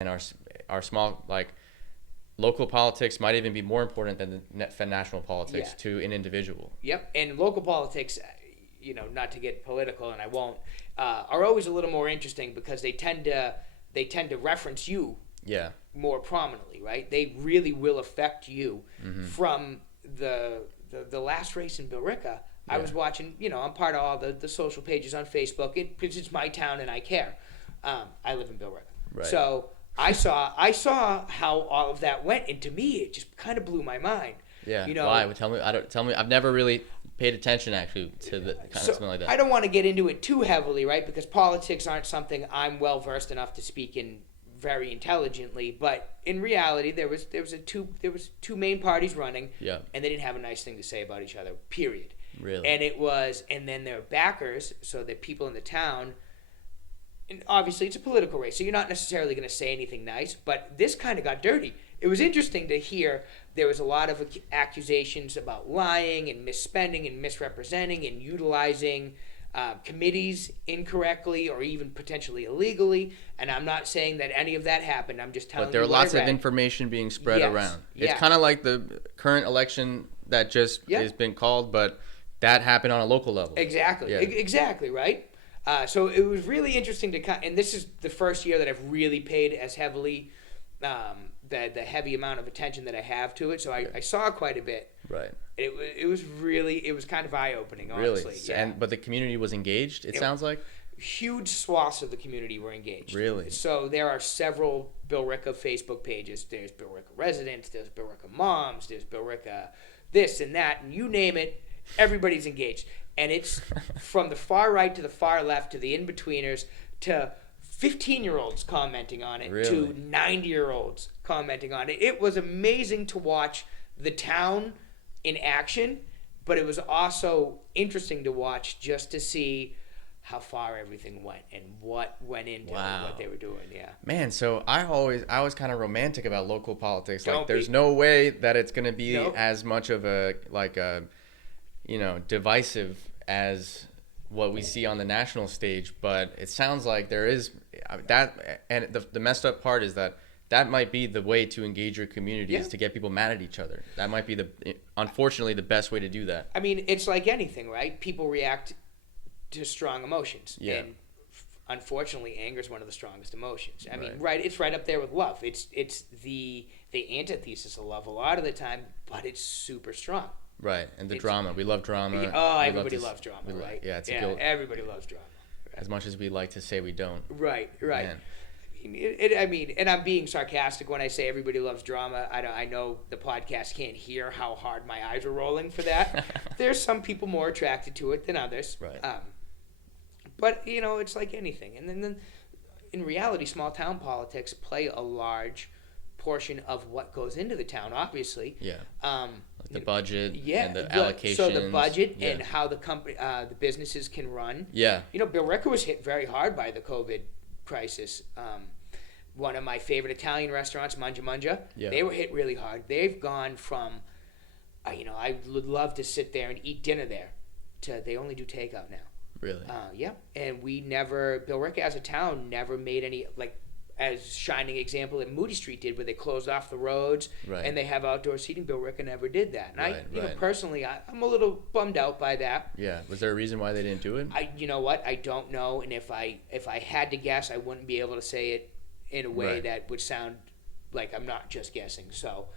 and our small local politics might even be more important than the national politics Yeah. to an individual. Yep. And local politics, not to get political, and I won't, are always a little more interesting because they tend to reference you Yeah. more prominently, right? They really will affect you. From the last race in Billerica, I Yeah. was watching. I'm part of all the social pages on Facebook because it's my town and I care. I live in Billerica, Right. so I saw how all of that went, and to me, it just kind of blew my mind. Yeah. You know, Why? Tell me. I don't. Tell me. I've never really paid attention actually to the kind of so something like that. I don't want to get into it too heavily, right? Because politics aren't something I'm well versed enough to speak in very intelligently. But in reality, there was two main parties running, Yeah. and they didn't have a nice thing to say about each other. Period. Really. And then their backers, so the people in the town. And obviously, it's a political race, so you're not necessarily going to say anything nice. But this kind of got dirty. It was interesting to hear there was a lot of accusations about lying and misspending and misrepresenting and utilizing committees incorrectly or even potentially illegally. And I'm not saying that any of that happened. I'm just telling But there are you what I lots of read. information being spread Yes. around. Yeah. It's kind of like the current election that just Yeah. has been called, but that happened on a local level. Exactly. Yeah. Exactly, right? So it was really interesting and this is the first year that I've really paid as heavily, the heavy amount of attention that I have to it. So I saw quite a bit. Right. It was kind of eye opening, Really. honestly. Yeah. But the community was engaged. It sounds like. Huge swaths of the community were engaged. Really? So there are several Billerica Facebook pages. There's Billerica residents. There's Billerica moms. There's Billerica this and that, and you name it. Everybody's engaged, and it's from the far right to the far left to the in-betweeners to 15-year-olds commenting on it Really? to 90-year-olds commenting on it. It was amazing to watch the town in action, but it was also interesting to watch just to see how far everything went and what went into Wow. what they were doing. Yeah. Man, so I was kind of romantic about local politics. Don't Like, there's be. no way that it's gonna be Nope. as much of a divisive as what we see on the national stage. But it sounds like there is that, and the messed up part is that might be the way to engage your community is Yeah. to get people mad at each other. That might be unfortunately the best way to do that. I mean, it's like anything, right? People react to strong emotions. Yeah. And unfortunately, anger is one of the strongest emotions. I mean, Right. right? It's right up there with love. It's the antithesis of love a lot of the time, but it's super strong. Right, and the It's- drama. We love drama. Oh, We love everybody to loves drama, we lo- right? Yeah, it's a yeah, guilt. everybody loves drama. As much as we like to say we don't. Right. Man. I mean, and I'm being sarcastic when I say everybody loves drama. I know the podcast can't hear how hard my eyes are rolling for that. There's some people more attracted to it than others. Right. But it's like anything. And then in reality, small town politics play a large portion of what goes into the town. Obviously. Yeah. Like the You know, budget Yeah. and the allocations. So the budget yeah. and how the company, the businesses can run. Yeah. Billerica was hit very hard by the COVID crisis. One of my favorite Italian restaurants, Mangia Mangia, Yeah. they were hit really hard. They've gone from, I would love to sit there and eat dinner there, to they only do takeout now. Really. Yeah, and Billerica as a town never made any, as shining example that Moody Street did, where they closed off the roads Right. and they have outdoor seating. Billerica never did that. And Right. personally, I'm a little bummed out by that. Yeah. Was there a reason why they didn't do it? You know what? I don't know, and if I had to guess, I wouldn't be able to say it in a way Right. that would sound like I'm not just guessing. So